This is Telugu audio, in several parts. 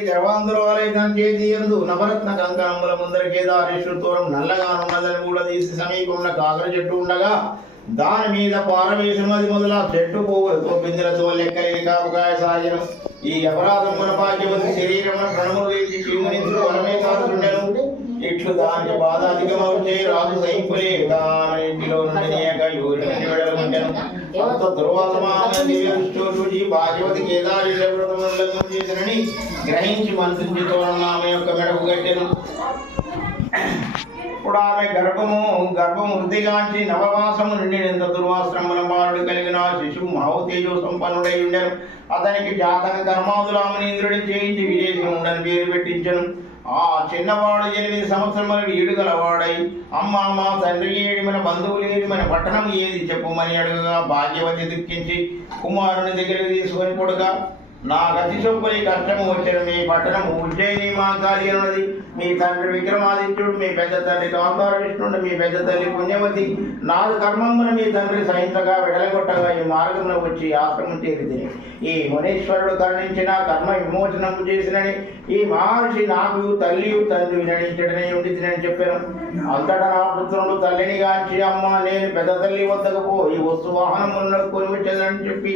గర్వాంధ్రోలైతం నవరత్న కంకణముల ముందర కేదారేశ్వర నల్లగాను ఉన్నదని కూడా తీసి సమీపంలో కాకర చెట్టు ఉండగా దాని మీద పారవేశమది మొదల చెట్టు పువ్వులతో పిందులతో లెక్కలేని కాపుకాయ సాగిన. ఈ అపరాధం మునపాక్యవతి శరీరమున ప్రణములు వేసి క్షీణించు వనమే కాదుండెను ఇట్లు దానికి బాధ అధికమవుతే రాజు సైంపులేక ఇంటిలో నుండి నీయక యూరిని వెడలుకుంటాను భాగ్యవతి కేదారేశ్వర వ్రతములను చేసినని గ్రహించి మనసుంచి తోరణామ యొక్క మెడకు కట్టెను. ఇప్పుడు ఆమె గర్భము గర్భము వృద్ధిగాంచి నవవాసము నిండినంత దుర్వాశ్రమల బాలుడు కలిగిన శిశువు మహోతేజో సంపన్నుడై ఉండెను. అతనికి జాతక కర్మాదులు ఆమెనింద్రుడి చేయించి విజేసి ఉండని పేరు పెట్టించను. ఆ చిన్నవాడు ఎనిమిది సంవత్సరములు ఈడు గలవాడై అమ్మ మా తండ్రి ఏడి మన బంధువులు ఏడి మన పట్టణం ఏది చెప్పుమని అడుగుగా భాగ్యవతి దుఃఖించి కుమారుని దగ్గరికి తీసుకొని కొడుగా నా గతి చొప్పుని కష్టము వచ్చిన మీ పట్టణం ఉజ్జయిని మాంకాళి ఉన్నది మీ తండ్రి విక్రమాదిత్యుడు మీ పెద్ద తండ్రి కాంతార విష్ణుడు మీ పెద్ద తల్లి పుణ్యవతి నాలుగు కర్మమున మీ తండ్రి సహించగా విడలగొట్టగా ఈ మార్గంలో వచ్చి ఆశ్రమం చేరితిని ఈ మునీశ్వరుడు కరుణించిన కర్మ విమోచనము చేసినని ఈ మహర్షి నాకు తల్లి తండ్రి వినడించడని ఉండి చెప్పాను. అంతటా నా పుత్రుడు తల్లిని గాంచి అమ్మ నేను పెద్ద తల్లి వద్దకు పో ఈ వస్తు వాహనములను కొని చెప్పి.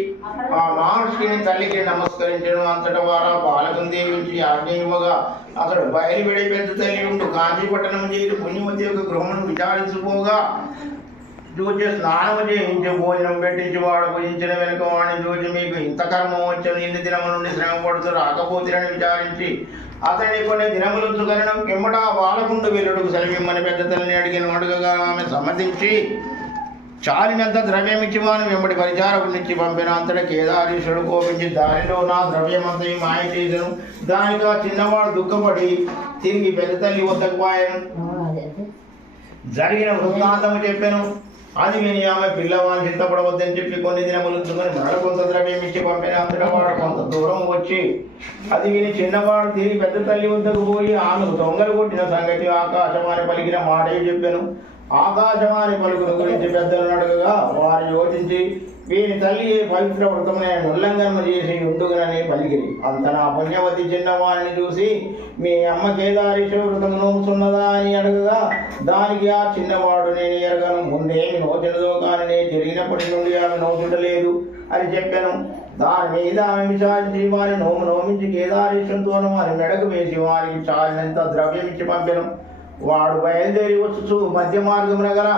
ఆ మహర్షిని తల్లికి నమస్కరించడం అంతట వారా బాలకం దేవించి ఆజ్ఞ ఇవ్వగా అతడు బయలువెడి పెద్ద తల్లి ఉంటూ కాంచీపట్టణం చేసి పుణ్యమతి యొక్క గృహమును విచారించుకోగా. చూచి స్నానము చేయించి భోజనం పెట్టించి వాడు భుజించిన వెనుక వాడిని చూచి మీకు ఇంత కర్మ వచ్చని ఇన్ని దినముల నుండి శ్రమ పడుతూ రాకపోతులని విచారించి అతని కొన్ని దినములు చుగరణం కిమ్మట బాలకుండు వెల్లుడుకు సెలవిమ్మని పెద్ద తల్లిని అడిగిన అడుగగా ఆమె సమ్మతించి చాలినంత ద్రవ్యం ఇచ్చి వెంబడి పరిచారకునిచ్చి పంపిన అంతట కేదారీశ్వరుడు కోపించి దానిలో నా ద్రవ్యమంతా మాయ చేసను దానికి చిన్నవాడు దుఃఖపడి తిరిగి పెద్ద తల్లి వద్దకు పోయాను. జరిగిన వృత్తాంతము చెప్పాను. అది విని ఆమె పిల్లవాడిని చింతపడవద్దని చెప్పి కొన్ని దినములు ఉంచుకొని మరల కొంత ద్రవ్యం ఇచ్చి పంపిన అంతటా వాడు కొంత దూరం వచ్చి అది విని చిన్నవాడు తిరిగి పెద్ద తల్లి వద్దకు పోయి ఆమెకు దొంగలు కొట్టిన సంగతి ఆకాశవాణి పలికిన మాటే చెప్పాను. ఆకాశవాణి పలుకుల గురించి పెద్దలను అడగగా వారు యోచించి వీని తల్లి పవిత్ర వ్రతమునే ఉల్లంఘన చేసి ఉండుగునని పలికిరి. అంత నా పుణ్యవతి చిన్నవాణ్ణి చూసి మీ అమ్మ కేదారీష వ్రతం నోముతున్నదా అని అడగగా దానికి ఆ చిన్నవాడు నేను ఎరగను. ముందేమి నోచినదో కానీ నేను జరిగినప్పటి నుండి ఆమె నోచుండలేదు అని చెప్పాను. దాని మీద ఆమె విచారించి వారి నోము నోమించి కేదారీషంతోనూ వారి మెడకు వేసి వారికి చాలినంత ద్రవ్యం ఇచ్చి పంపాను. వాడు బయలుదేరి వచ్చు మధ్య మార్గమున గల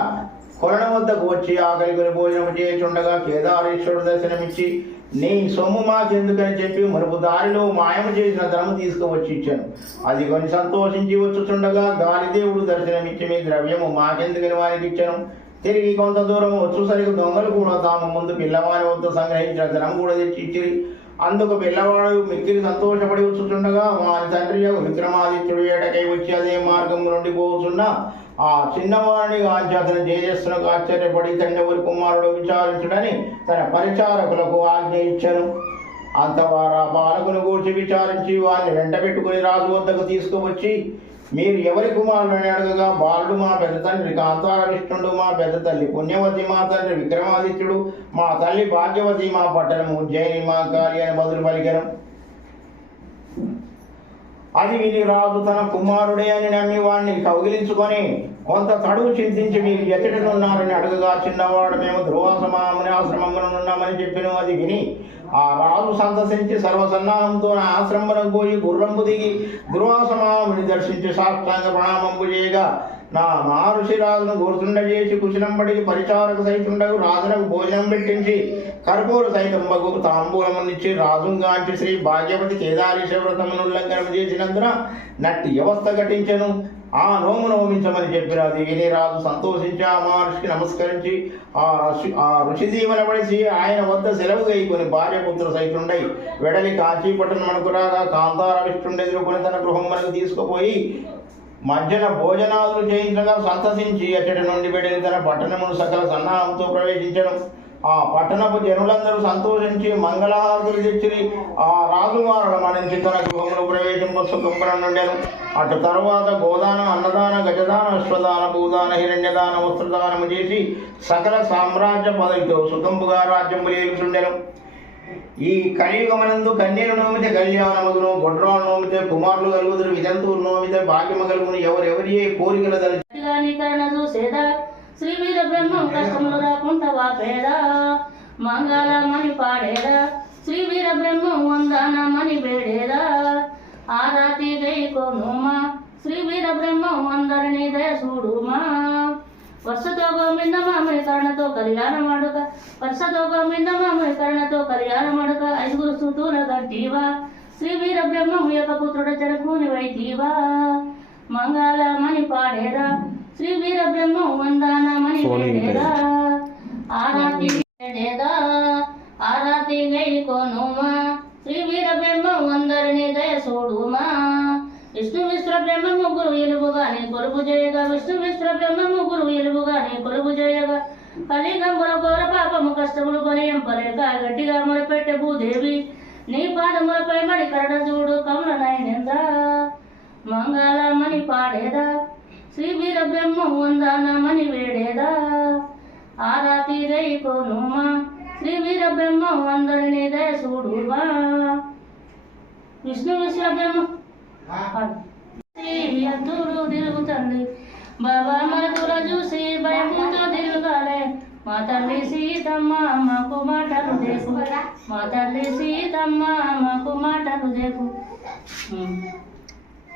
కొరణ వద్దకు వచ్చి ఆకలి కొని భోజనం చేయుచుండగా కేదారేశ్వరుడు దర్శనమిచ్చి నీ సొమ్ము మాకెందుకని చెప్పి మరుపు దారిలో మాయము చేసిన ధనము తీసుకువచ్చి ఇచ్చాను. అది కొని సంతోషించి వచ్చుచుండగా గాలిదేవుడు దర్శనమిచ్చి మీ ద్రవ్యము మాకెందుకని వారికి ఇచ్చాను. తిరిగి కొంత దూరం వచ్చేసరికి దొంగలు కూడా తాము ముందు పిల్లవాని వద్ద సంగ్రహించిన ధనం కూడా తెచ్చి ఇచ్చిరి. అందుకు పిల్లవాడు మిక్కిలి సంతోషపడి వచ్చుచుండగా వారి తండ్రి యొక్క విక్రమాదిత్యుడు ఏటకై వచ్చి అదే మార్గం నుండి పోతున్న ఆ చిన్నవాడిని గాంచి అతని తేజస్సునకు ఆశ్చర్యపడి తండ్రి కుమారుడు విచారించుడని తన పరిచారకులకు ఆజ్ఞ ఇచ్చాను. అంతవారా బాలకును గూర్చి విచారించి వారిని వెంట పెట్టుకుని రాజు వద్దకు తీసుకువచ్చి మీరు ఎవరి కుమారులని అడుగుగా? బాలుడు మా పెద్ద తండ్రి కాంతారవిష్ణుడు మా పెద్ద తల్లి పుణ్యవతి మా తండ్రి విక్రమాదిత్యుడు మా తల్లి భాగ్యవతి మా పట్టణము ఉజ్జయిని మా కాళి అని బదులు పలికరం అది విని రాజు తన కుమారుడే అని నమ్మి వాడిని కౌగిలించుకొని కొంత తడువు చింతించి మీరు ఎతుడితో ఉన్నారని అడుగుగా చిన్నవాడు మేము ధ్రువాసమాముని ఉన్నామని చెప్పిన అది విని ఆ రాజు సందర్శించి సర్వసన్నాహంతో సన్నాహంతో ఆశ్రమం పోయి గుర్రంపు దిగి ధ్రువాసమాముని దర్శించి సాష్టాంగ ప్రణామంపు చేయగా నా మహర్షి రాజును గుర్తుండజేసి కుశలంబడి పరిచారకు సైతుండగు రాజునకు భోజనం పెట్టించి కర్పూర సైతంబకు తాంబూలమునిచ్చి రాజుంగాంచి శ్రీ భాగ్యవతి కేదారీశ వ్రతమును ఉల్లంఘనం చేసినందున నట్టి వ్యవస్థ ఘటించను. ఆ నోము నోమించమని చెప్పిన విని రాజు సంతోషించి ఆ మహర్షికి నమస్కరించి ఆ ఋషి ఆ ఋషి దీవెన ఆయన వద్ద సెలవు గైకొని భార్యపుత్ర సైతుండై వెడలి కాంచీపట్టణం మనకు రాగా కాంతార ఎదుర్కొని తన గృహం మనకు తీసుకుపోయి మధ్యన భోజనాదులు చేయించగా సంతసించి అచ్చటి నుండి వెడలి తన పట్టణమును సకల సన్నాహంతో ప్రవేశించడం. ఆ పట్టణపు జనులందరూ సంతోషించి మంగళహారతులు తెచ్చి ఆ రాజుమారుడు మరించి తన గృహంలో ప్రవేశింప సుఖం నుండెను. అటు తర్వాత గోదాన అన్నదాన గజదాన అశ్వదాన భూదాన హిరణ్యదాన వస్త్రదానము చేసి సకల సామ్రాజ్య పదవితో సుఖంపుగా రాజ్యం ఏలుచుండెను ఈ కలియుగమనందు కన్యలు నోమితే కళ్యాణమగును గుడ్రాలు నోమితే కుమారులు కలుగుదురు విజంతువులు నోమితే భాగ్యము కలుగును ఎవరెవరి కోరికలు దలి శ్రీ వీర బ్రహ్మం కష్టములు రాకుండా వాపేదా మంగళమని పాడేదా శ్రీ వీర బ్రహ్మం ఆరాతి గైకోనుమా శ్రీ వీర బ్రహ్మం అందరినీ దయ చూడుమా. వర్షతో గోమిందమామని కరుణతో కళ్యాణం అడుక. వర్షతో గోమిందమామని కరుణతో కళ్యాణం అడుక. ఐదుగురు సుతూల గట్టివా శ్రీ వీర బ్రహ్మం యొక్క పుత్రుడు జనకుని వైతీవా మంగళమని పాడేదా శ్రీ వీర బ్రహ్మం వందనమని వేడేదా ఆరాతి బ్రహ్మ ముగ్గురు ఎలుగుగానే కొలుపు చేయగా విష్ణు విశ్వ బ్రహ్మ ముగ్గురు ఎలుగుగానే కొలుపు చేయగా కలిగంబుల ఘోర పాపము కష్టములు కొనియంపలేక గట్టిగా మొరపెట్టే భూదేవి నీ పాదములపై మడి కరడ చూడు కమల నయనేంద్ర మంగళమని పాడేదా? శ్రీ వీర బ్రహ్మ వందనమని వేడేదా? ఆరాతి రేకోనుమా శ్రీ వీర బ్రహ్మ అందరినీ దయ చూడువా విష్ణు విశ్వ బ్రహ్మ బాబా మనకుల చూసి భయముతో తిరగాలే మా తల్లి సీతమ్మ మాకు మాటలు దేకు మా తల్లి సీతమ్మ మాకు మాటలు దేకు.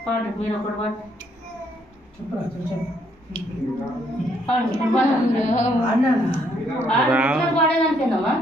పాడు మీరు ఒకటి పాడు. పాడు పాడేదానికేనమ్మా